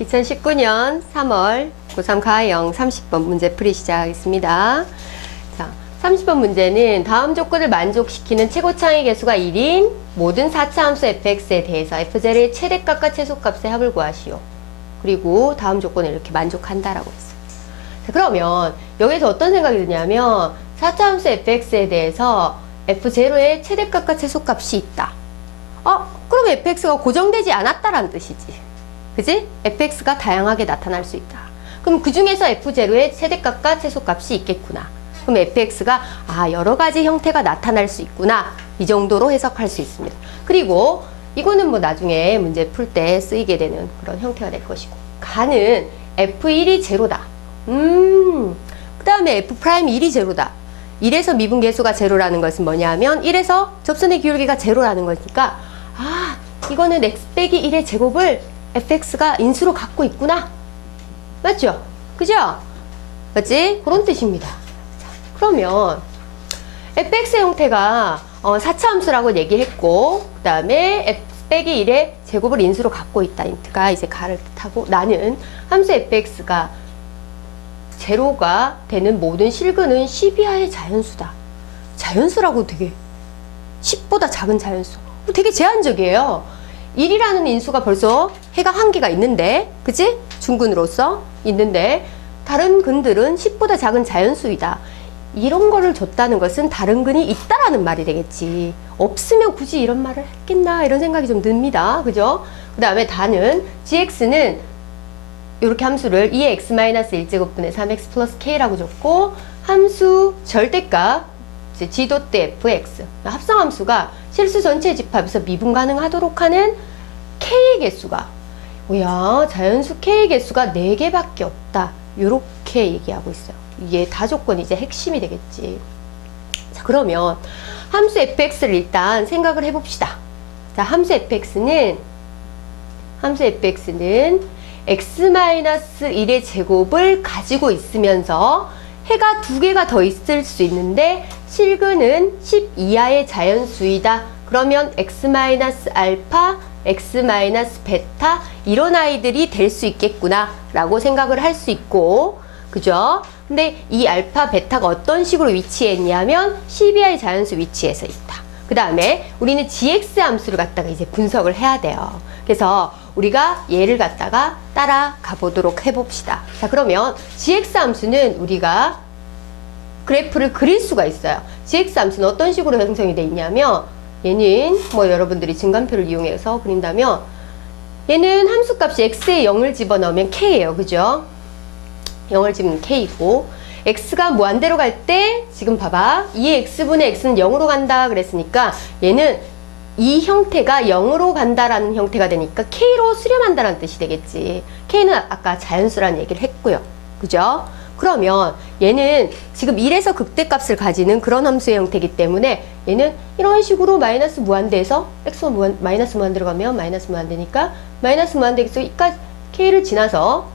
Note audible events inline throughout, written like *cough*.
2019년 3월 고3 가형 30번 문제 풀이 시작하겠습니다. 자, 30번 문제는 다음 조건을 만족시키는 최고차의 개수가 1인 모든 4차 함수 fx에 대해서 f0의 최대값과 최소값의 합을 구하시오. 그리고 다음 조건을 이렇게 만족한다라고 했어요. 자, 그러면 여기서 어떤 생각이 드냐면 4차 함수 fx에 대해서 f0의 최대값과 최소값이 있다. 어? 그럼 fx가 고정되지 않았다라는 뜻이지. 그지? fx가 다양하게 나타날 수 있다. 그럼 그 중에서 f0의 최대값과 최소값이 있겠구나. 그럼 fx가 아 여러 가지 형태가 나타날 수 있구나. 이 정도로 해석할 수 있습니다. 그리고 이거는 뭐 나중에 문제 풀 때 쓰이게 되는 그런 형태가 될 것이고 가는 f1이 제로다. 음, 그 다음에 f'1이 제로다. 1에서 미분계수가 제로라는 것은 뭐냐면 1에서 접선의 기울기가 제로라는 거니까 아 이거는 x 빼기 1의 제곱을 fx가 인수로 갖고 있구나. 맞죠? 그죠? 맞지? 그런 뜻입니다. 자, 그러면 fx 형태가 어, 4차 함수라고 얘기를 했고 그 다음에 f 빼기 1의 제곱을 인수로 갖고 있다. 인트가 이제 가를 뜻하고 나는 함수 fx가 제로가 되는 모든 실근은 10 이하의 자연수다. 자연수라고 되게 10보다 작은 자연수. 되게 제한적이에요. 1이라는 인수가 벌써 해가 한 개가 있는데, 그치? 중근으로서 있는데, 다른 근들은 10보다 작은 자연수이다. 이런 거를 줬다는 것은 다른 근이 있다라는 말이 되겠지. 없으면 굳이 이런 말을 했겠나, 이런 생각이 좀 듭니다. 그죠? 그 다음에 다는 gx는 이렇게 함수를 2x-1제곱분의 3x 플러스 k라고 줬고 함수 절대값 이제 g 대 fx 합성함수가 실수 전체 집합에서 미분 가능하도록 하는 k의 개수가 뭐야 자연수 k의 개수가 4개밖에 없다. 이렇게 얘기하고 있어요. 이게 다 조건이 이제 핵심이 되겠지. 자 그러면 함수 fx를 일단 생각을 해봅시다. 자 함수 fx는 함수 fx는 x-1의 제곱을 가지고 있으면서 해가 두 개가 더 있을 수 있는데 실근은 10 이하의 자연수이다. 그러면 x-알파, x-베타 이런 아이들이 될 수 있겠구나 라고 생각을 할 수 있고 그죠? 근데 이 알파, 베타가 어떤 식으로 위치했냐면 10 이하의 자연수 위치에서 있다. 그 다음에 우리는 gx 함수를 갖다가 이제 분석을 해야 돼요. 그래서 우리가 얘를 갖다가 따라가 보도록 해봅시다. 자, 그러면 gx 함수는 우리가 그래프를 그릴 수가 있어요. gx 함수는 어떤 식으로 형성이 되어 있냐면 얘는 뭐 여러분들이 증간표를 이용해서 그린다면 얘는 함수 값이 x에 0을 집어넣으면 k예요. 그죠? 0을 집으면 k이고 x가 무한대로 갈 때 지금 봐봐. 2x분의 x는 0으로 간다 그랬으니까 얘는 이 형태가 0으로 간다라는 형태가 되니까 k로 수렴한다라는 뜻이 되겠지. k는 아까 자연수라는 얘기를 했고요. 그죠? 그러면 얘는 지금 1에서 극대값을 가지는 그런 함수의 형태이기 때문에 얘는 이런 식으로 마이너스 무한대에서 x가 무한, 마이너스 무한대로 가면 마이너스 무한대니까 마이너스 무한대에서 이까지 k를 지나서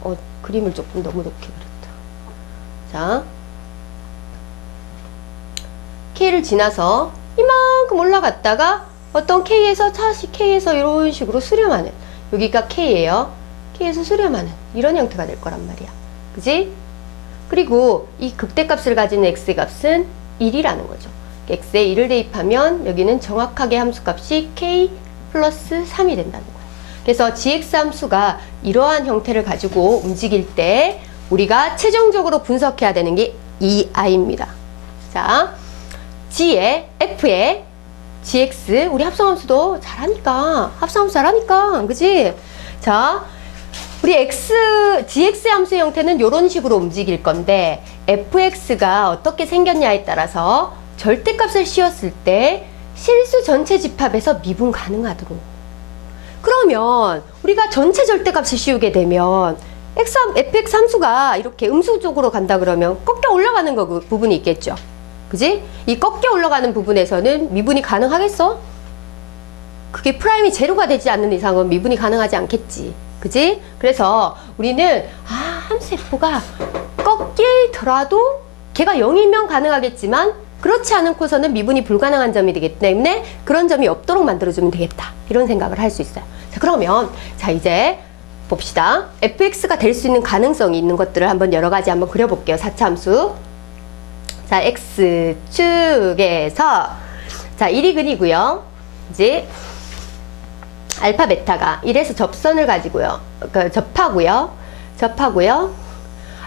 어, 그림을 조금 너무 높게 자, K를 지나서 이만큼 올라갔다가 어떤 K에서 다시 K에서 이런 식으로 수렴하는 여기가 K예요. K에서 수렴하는 이런 형태가 될 거란 말이야. 그지? 그리고 이 극대값을 가지는 X값은 1이라는 거죠. X에 1을 대입하면 여기는 정확하게 함수값이 K 플러스 3이 된다는 거야. 그래서 GX 함수가 이러한 형태를 가지고 움직일 때 우리가 최종적으로 분석해야 되는 게이 i입니다. 자, G에 F에 GX 우리 합성함수도 잘하니까 합성함수 잘하니까 그지? 자, 우리 X GX 함수의 형태는 이런 식으로 움직일 건데 FX가 어떻게 생겼냐에 따라서 절대값을 씌웠을 때 실수 전체 집합에서 미분 가능하도록 그러면 우리가 전체 절대값을 씌우게 되면 fx 함수가 이렇게 음수 쪽으로 간다 그러면 꺾여 올라가는 거, 그 부분이 있겠죠. 그지? 이 꺾여 올라가는 부분에서는 미분이 가능하겠어? 그게 프라임이 제로가 되지 않는 이상은 미분이 가능하지 않겠지. 그지? 그래서 우리는 아 함수 f가 꺾이더라도 걔가 0이면 가능하겠지만 그렇지 않고서는 미분이 불가능한 점이 되기 때문에 그런 점이 없도록 만들어주면 되겠다. 이런 생각을 할 수 있어요. 자, 그러면 자 이제 봅시다. fx가 될 수 있는 가능성이 있는 것들을 한번 여러 가지 한번 그려볼게요. 4차 함수. 자, x축에서 자, 1이 근이고요. 이제 알파 베타가 1에서 접선을 가지고요. 그 접하고요. 접하고요.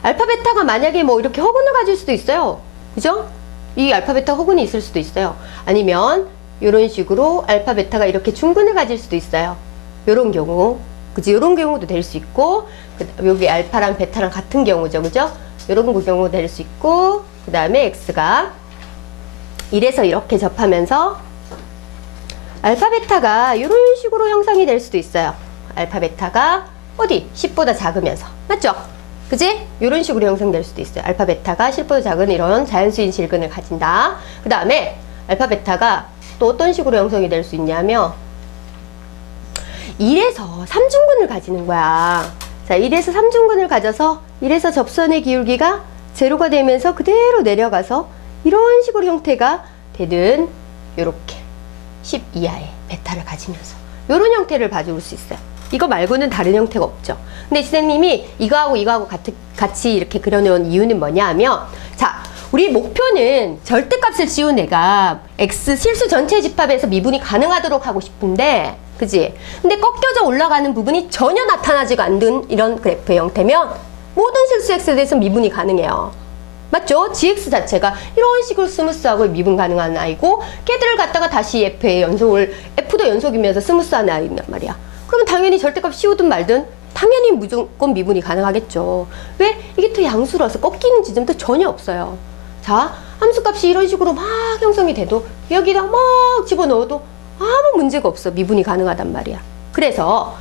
알파 베타가 만약에 뭐 이렇게 허근을 가질 수도 있어요. 그죠? 이 알파 베타 허근이 있을 수도 있어요. 아니면 이런 식으로 알파 베타가 이렇게 중근을 가질 수도 있어요. 요런 경우. 그지? 요런 경우도 될 수 있고 그 여기 알파랑 베타랑 같은 경우죠. 그죠? 요런 경우 될수 있고 그 다음에 x가 1에서 이렇게 접하면서 알파 베타가 이런 식으로 형성이 될 수도 있어요. 알파 베타가 어디 10보다 작으면서 맞죠? 그지? 이런 식으로 형성될 수도 있어요. 알파 베타가 10보다 작은 이런 자연수인 실근을 가진다. 그 다음에 알파 베타가 또 어떤 식으로 형성이 될 수 있냐면 1에서 3중근을 가지는 거야. 자, 1에서 3중근을 가져서 1에서 접선의 기울기가 제로가 되면서 그대로 내려가서 이런 식으로 형태가 되는 요렇게 10 이하의 베타를 가지면서 이런 형태를 봐줄 수 있어요. 이거 말고는 다른 형태가 없죠. 근데 선생님이 이거하고 이거하고 같이 이렇게 그려놓은 이유는 뭐냐 하면 자 우리 목표는 절대값을 씌운 애가 x 실수 전체 집합에서 미분이 가능하도록 하고 싶은데 그지? 근데 꺾여져 올라가는 부분이 전혀 나타나지가 않는 이런 그래프의 형태면 모든 실수 x에 대해서 미분이 가능해요. 맞죠? gx 자체가 이런 식으로 스무스하고 미분 가능한 아이고 걔들을 갖다가 다시 f의 연속을 f도 연속이면서 스무스한 아이란 말이야. 그러면 당연히 절대값 씌우든 말든 당연히 무조건 미분이 가능하겠죠. 왜? 이게 또 양수라서 꺾이는 지점도 전혀 없어요. 자, 함수값이 이런 식으로 막 형성이 돼도 여기다 막 집어넣어도 아무 문제가 없어. 미분이 가능하단 말이야. 그래서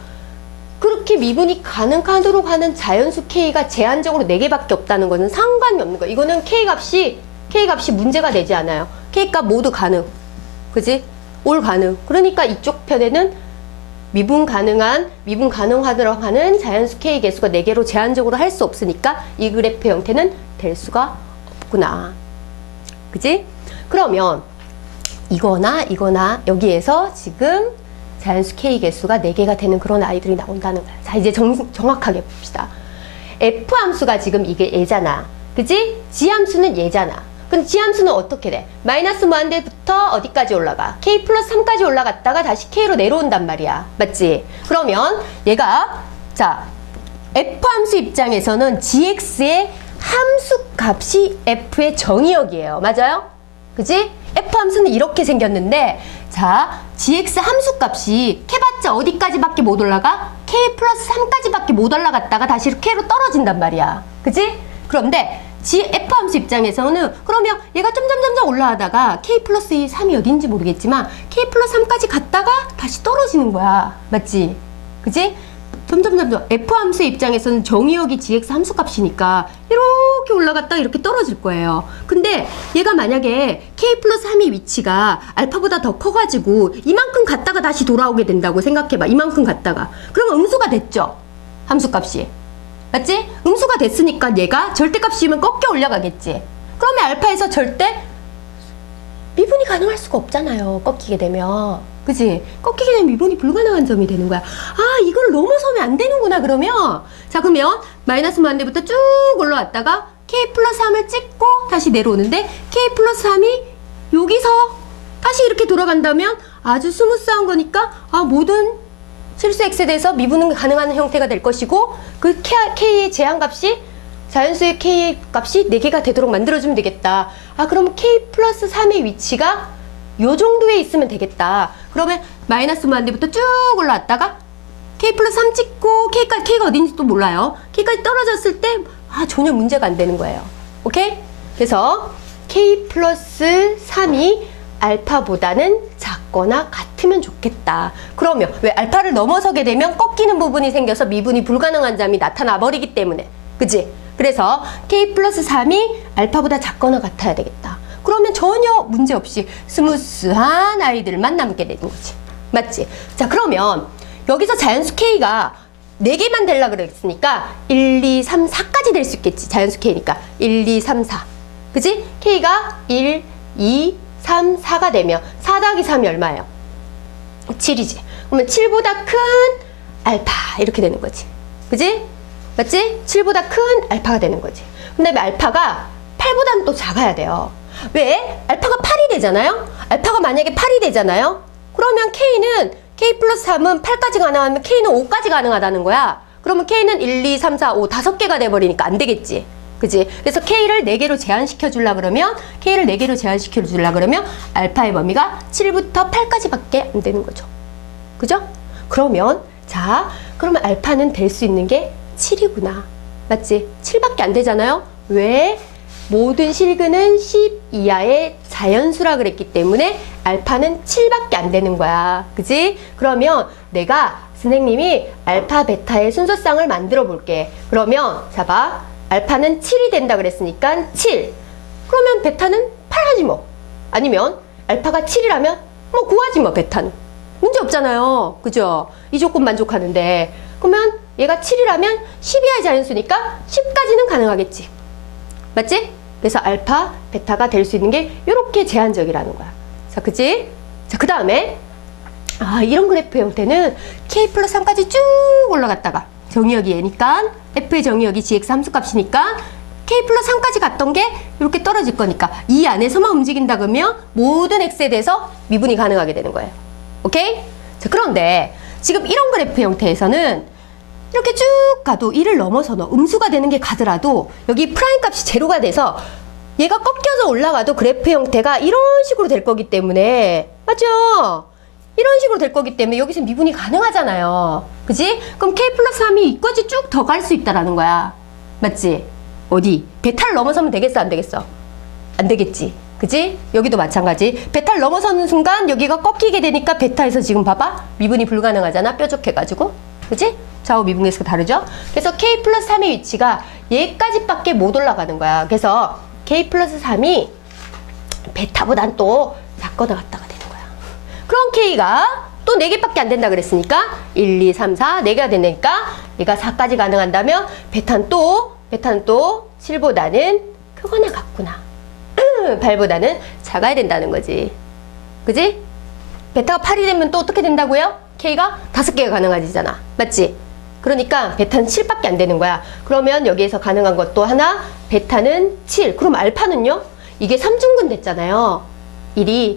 그렇게 미분이 가능하도록 하는 자연수 K가 제한적으로 4개밖에 없다는 것은 상관이 없는 거야. 이거는 K 값이, K 값이 문제가 되지 않아요. K 값 모두 가능. 그지? 올 가능. 그러니까 이쪽 편에는 미분 가능한, 미분 가능하도록 하는 자연수 K 개수가 4개로 제한적으로 할 수 없으니까 이 그래프 형태는 될 수가 없구나. 그지? 그러면 이거나 이거나 여기에서 지금 자연수 K 개수가 4개가 되는 그런 아이들이 나온다는 거야. 자, 이제 정, 정확하게 봅시다. F 함수가 지금 이게 얘잖아. 그지? G 함수는 얘잖아. 근데 G 함수는 어떻게 돼? 마이너스 무한대부터 어디까지 올라가? K 플러스 3까지 올라갔다가 다시 K로 내려온단 말이야. 맞지? 그러면 얘가, 자, F 함수 입장에서는 GX의 함수 값이 F의 정의역이에요. 맞아요? 그지? F 함수는 이렇게 생겼는데 자 gx 함수 값이 캐봤자 어디까지밖에 못 올라가? k 플러스 3까지밖에 못 올라갔다가 다시 k로 떨어진단 말이야. 그지? 그런데 g f 함수 입장에서는 그러면 얘가 점점점점 올라가다가 k 플러스 3이 어딘지 모르겠지만 k 플러스 3까지 갔다가 다시 떨어지는 거야. 맞지? 그지? 점점 점점 f 함수의 입장에서는 정의역이 gx 함수 값이니까 이렇게 올라갔다 이렇게 떨어질 거예요. 근데 얘가 만약에 k 플러스 3의 위치가 알파보다 더 커가지고 이만큼 갔다가 다시 돌아오게 된다고 생각해봐. 이만큼 갔다가 그러면 음수가 됐죠. 함수 값이 맞지? 음수가 됐으니까 얘가 절대값이면 꺾여 올라가겠지. 그러면 알파에서 절대 미분이 가능할 수가 없잖아요. 꺾이게 되면. 그지? 꺾이게 되면 미분이 불가능한 점이 되는 거야. 아, 이걸 넘어서면 안 되는구나, 그러면. 자, 그러면 마이너스 만대부터 쭉 올라왔다가 k 플러스 3을 찍고 다시 내려오는데 k 플러스 3이 여기서 다시 이렇게 돌아간다면 아주 스무스한 거니까 아, 모든 실수 x에 대해서 미분은 가능한 형태가 될 것이고 그 K- k의 제한값이 자연수의 k 값이 4개가 되도록 만들어주면 되겠다. 아, 그럼 k 플러스 3의 위치가 요 정도에 있으면 되겠다. 그러면 마이너스 무한대부터 쭉 올라왔다가 k 플러스 3 찍고 k가, k가 어딘지 또 몰라요. k까지 떨어졌을 때 아, 전혀 문제가 안 되는 거예요. 오케이? 그래서 k 플러스 3이 알파보다는 작거나 같으면 좋겠다. 그러면 왜 알파를 넘어서게 되면 꺾이는 부분이 생겨서 미분이 불가능한 점이 나타나 버리기 때문에. 그지? 그래서 k 플러스 3이 알파보다 작거나 같아야 되겠다. 그러면 전혀 문제 없이 스무스한 아이들만 남게 되는 거지. 맞지? 자, 그러면 여기서 자연수 k가 4개만 되려 그랬으니까 1, 2, 3, 4까지 될 수 있겠지. 자연수 k니까 1, 2, 3, 4. 그지? k가 1, 2, 3, 4가 되면 4 더하기 3이 얼마예요? 7이지. 그러면 7보다 큰 알파 이렇게 되는 거지. 그지? 맞지? 7보다 큰 알파가 되는 거지. 그 다음에 알파가 8보다는 또 작아야 돼요. 왜? 알파가 8이 되잖아요? 알파가 만약에 8이 되잖아요? 그러면 K는 K 플러스 3은 8까지 가능하면 K는 5까지 가능하다는 거야. 그러면 K는 1, 2, 3, 4, 5 다섯 개가 돼버리니까 안 되겠지. 그지? 그래서 K를 4개로 제한시켜 주려 그러면 K를 4개로 제한시켜 주려 그러면 알파의 범위가 7부터 8까지밖에 안 되는 거죠. 그죠? 그러면 자, 그러면 알파는 될 수 있는 게 7이구나. 맞지? 7밖에 안 되잖아요. 왜? 모든 실근은 10 이하의 자연수라 그랬기 때문에 알파는 7밖에 안 되는 거야. 그지? 그러면 내가 선생님이 알파, 베타의 순서쌍을 만들어 볼게. 그러면 자 봐. 알파는 7이 된다 그랬으니까 7. 그러면 베타는 8 하지 뭐. 아니면 알파가 7이라면 뭐 9하지 뭐 베타는. 문제 없잖아요. 그죠? 이 조건 만족하는데. 그러면 얘가 7이라면 12의 자연수니까 10까지는 가능하겠지. 맞지? 그래서 알파, 베타가 될 수 있는 게 이렇게 제한적이라는 거야. 자, 그지? 자, 그 다음에 아, 이런 그래프 형태는 k 플러스 3까지 쭉 올라갔다가 정의역이 얘니까 f의 정의역이 gx 함수값이니까 k 플러스 3까지 갔던 게 이렇게 떨어질 거니까 이 안에서만 움직인다 그러면 모든 x에 대해서 미분이 가능하게 되는 거예요. 오케이? 자, 그런데 지금 이런 그래프 형태에서는 이렇게 쭉 가도 1을 넘어서는 음수가 되는 게 가더라도 여기 프라임 값이 제로가 돼서 얘가 꺾여서 올라가도 그래프 형태가 이런 식으로 될 거기 때문에 맞죠? 이런 식으로 될 거기 때문에 여기서 미분이 가능하잖아요. 그지? 그럼 k 플러스 3이 이까지 쭉 더 갈 수 있다라는 거야. 맞지? 어디? 베타를 넘어서면 되겠어 안 되겠어? 안 되겠지. 그지? 여기도 마찬가지. 베타를 넘어서는 순간 여기가 꺾이게 되니까 베타에서 지금 봐봐. 미분이 불가능하잖아. 뾰족해가지고. 그지? 좌우 미분계수가 다르죠? 그래서 k 플러스 3의 위치가 얘까지밖에 못 올라가는 거야. 그래서 k 플러스 3이 베타보단 또 작거나 같다가 되는 거야. 그럼 k가 또 4개밖에 안 된다 그랬으니까 1, 2, 3, 4, 4개가 되니까 얘가 4까지 가능한다면 베타는 또 베타는 또 7보다는 크거나 같구나. *clears throat* 8보다는 작아야 된다는 거지. 그지? 베타가 8이 되면 또 어떻게 된다고요? K가 5개가 가능해지잖아. 맞지? 그러니까 베타는 7밖에 안 되는 거야. 그러면 여기에서 가능한 것도 하나, 베타는 7. 그럼 알파는요? 이게 3중근 됐잖아요. 1이,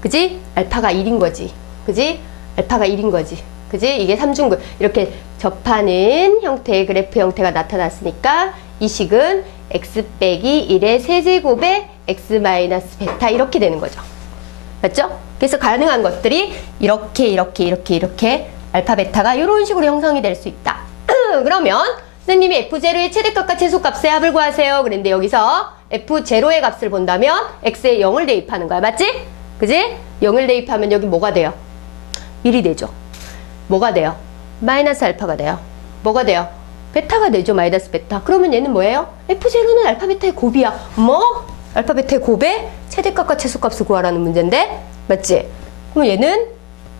그지? 알파가 1인 거지. 그지? 알파가 1인 거지. 그지? 이게 3중근. 이렇게 접하는 형태의 그래프 형태가 나타났으니까 이 식은 x 빼기 1의 세제곱의 x 마이너스 베타 이렇게 되는 거죠. 맞죠? 그래서 가능한 것들이 이렇게 이렇게 이렇게 이렇게 알파 베타가 이런 식으로 형성이 될 수 있다. *clears throat* 그러면 선생님이 f0의 최대값과 최소값의 합을 구하세요. 그런데 여기서 f0의 값을 본다면 x에 0을 대입하는 거야. 맞지? 그지? 0을 대입하면 여기 뭐가 돼요? 1이 되죠. 뭐가 돼요? 마이너스 알파가 돼요. 뭐가 돼요? 베타가 되죠. 마이너스 베타. 그러면 얘는 뭐예요? f0는 알파 베타의 곱이야. 뭐? 알파 베타의 곱에 최대값과 최소값을 구하라는 문제인데 맞지? 그럼 얘는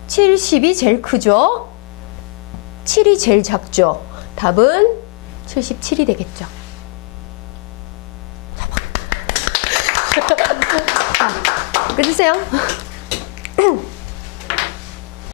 70이 제일 크죠? 7이 제일 작죠? 답은 77이 되겠죠. *laughs* 자, 끊으세요. *clears throat*